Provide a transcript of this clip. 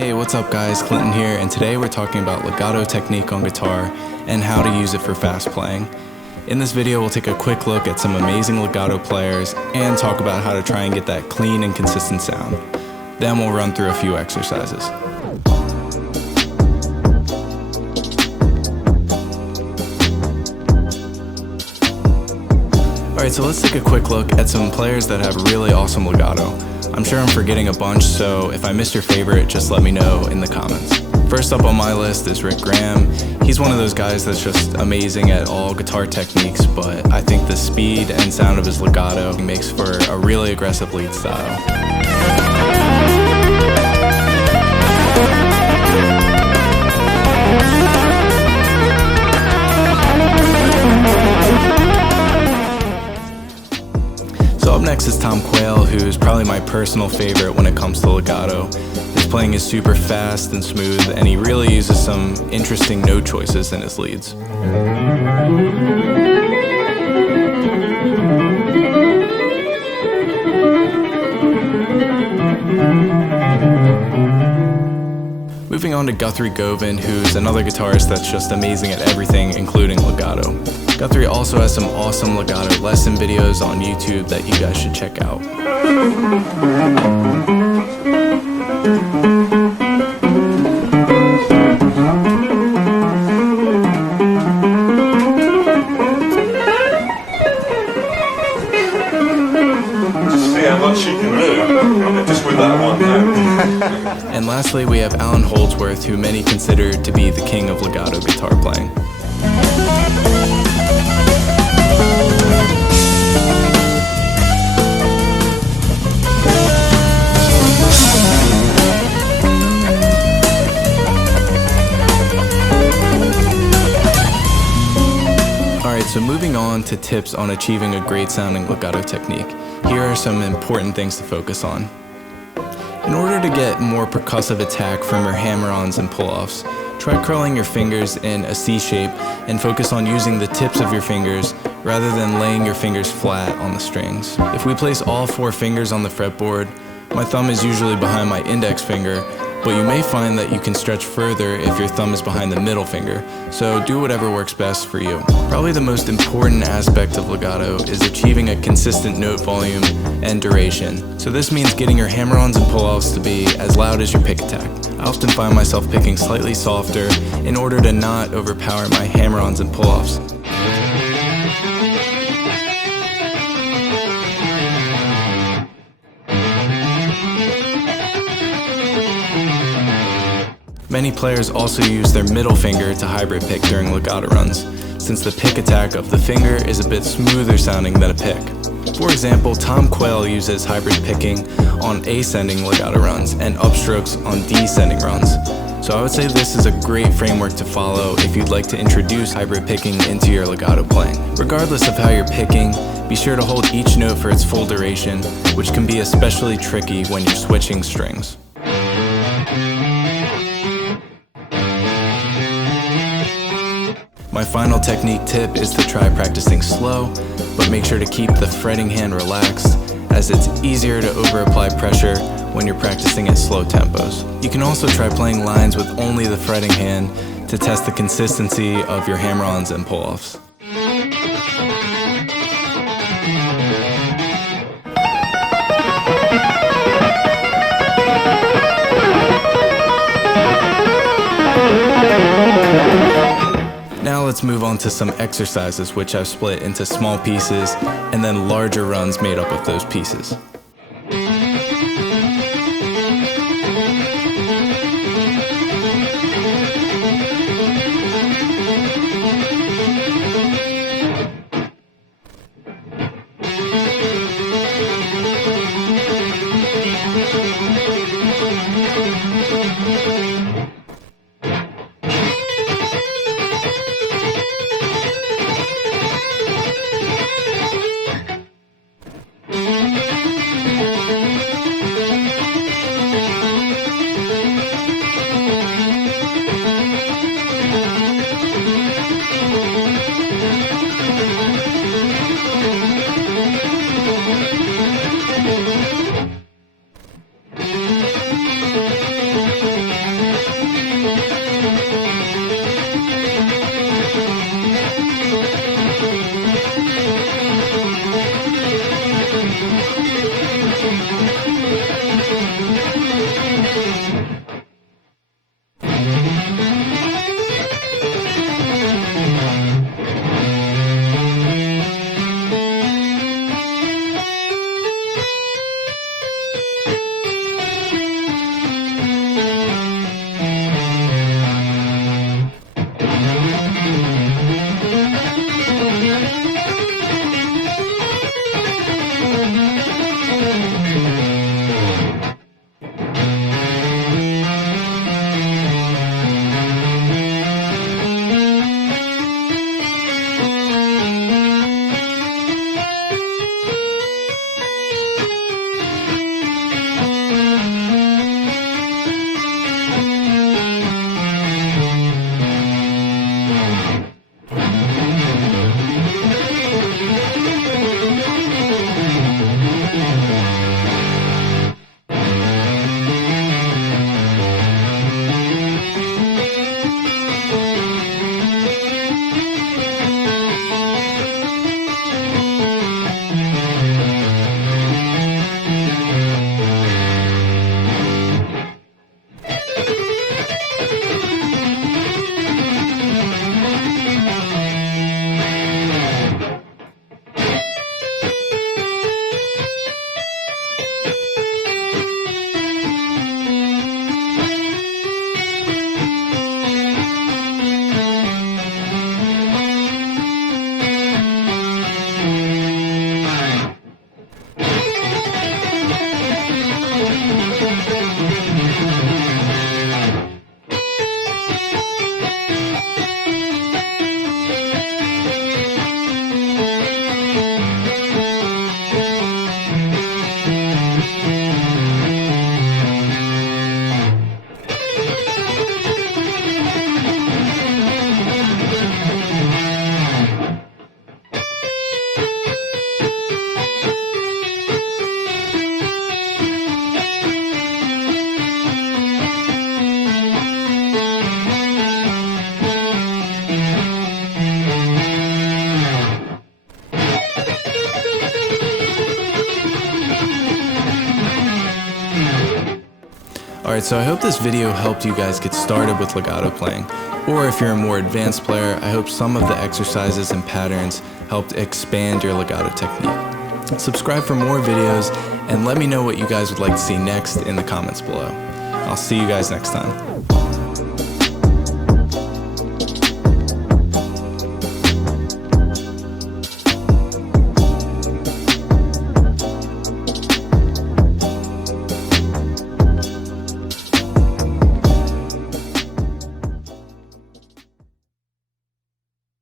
Hey, what's up guys, Clinton here, and today we're talking about legato technique on guitar and how to use it for fast playing. In this video, we'll take a quick look at some amazing legato players and talk about how to try and get that clean and consistent sound. Then we'll run through a few exercises. Alright, so let's take a quick look at some players that have really awesome legato. I'm sure I'm forgetting a bunch, so if I missed your favorite, just let me know in the comments. First up on my list is Rick Graham. He's one of those guys that's just amazing at all guitar techniques, but I think the speed and sound of his legato makes for a really aggressive lead style. So up next is Tom Quayle, who's probably my personal favorite when it comes to legato. His playing is super fast and smooth, and he really uses some interesting note choices in his leads. Moving on to Guthrie Govan, who's another guitarist that's just amazing at everything, including legato. Guthrie also has some awesome legato lesson videos on YouTube that you guys should check out. See how much you can do just with that one note. And lastly, we have Alan Holdsworth, who many consider to be the king of legato guitar playing. Alright, so moving on to tips on achieving a great sounding legato technique. Here are some important things to focus on. In order to get more percussive attack from your hammer-ons and pull-offs, try curling your fingers in a C shape and focus on using the tips of your fingers rather than laying your fingers flat on the strings. If we place all 4 fingers on the fretboard, my thumb is usually behind my index finger, but you may find that you can stretch further if your thumb is behind the middle finger, so do whatever works best for you. Probably the most important aspect of legato is achieving a consistent note volume and duration. So this means getting your hammer-ons and pull-offs to be as loud as your pick attack. I often find myself picking slightly softer in order to not overpower my hammer-ons and pull-offs. Many players also use their middle finger to hybrid pick during legato runs, since the pick attack of the finger is a bit smoother sounding than a pick. For example, Tom Quayle uses hybrid picking on ascending legato runs and upstrokes on descending runs. So I would say this is a great framework to follow if you'd like to introduce hybrid picking into your legato playing. Regardless of how you're picking, be sure to hold each note for its full duration, which can be especially tricky when you're switching strings. My final technique tip is to try practicing slow, but make sure to keep the fretting hand relaxed, as it's easier to over-apply pressure when you're practicing at slow tempos. You can also try playing lines with only the fretting hand to test the consistency of your hammer-ons and pull-offs. Now let's move on to some exercises, which I've split into small pieces and then larger runs made up of those pieces. Alright, so I hope this video helped you guys get started with legato playing. Or if you're a more advanced player, I hope some of the exercises and patterns helped expand your legato technique. Subscribe for more videos and let me know what you guys would like to see next in the comments below. I'll see you guys next time.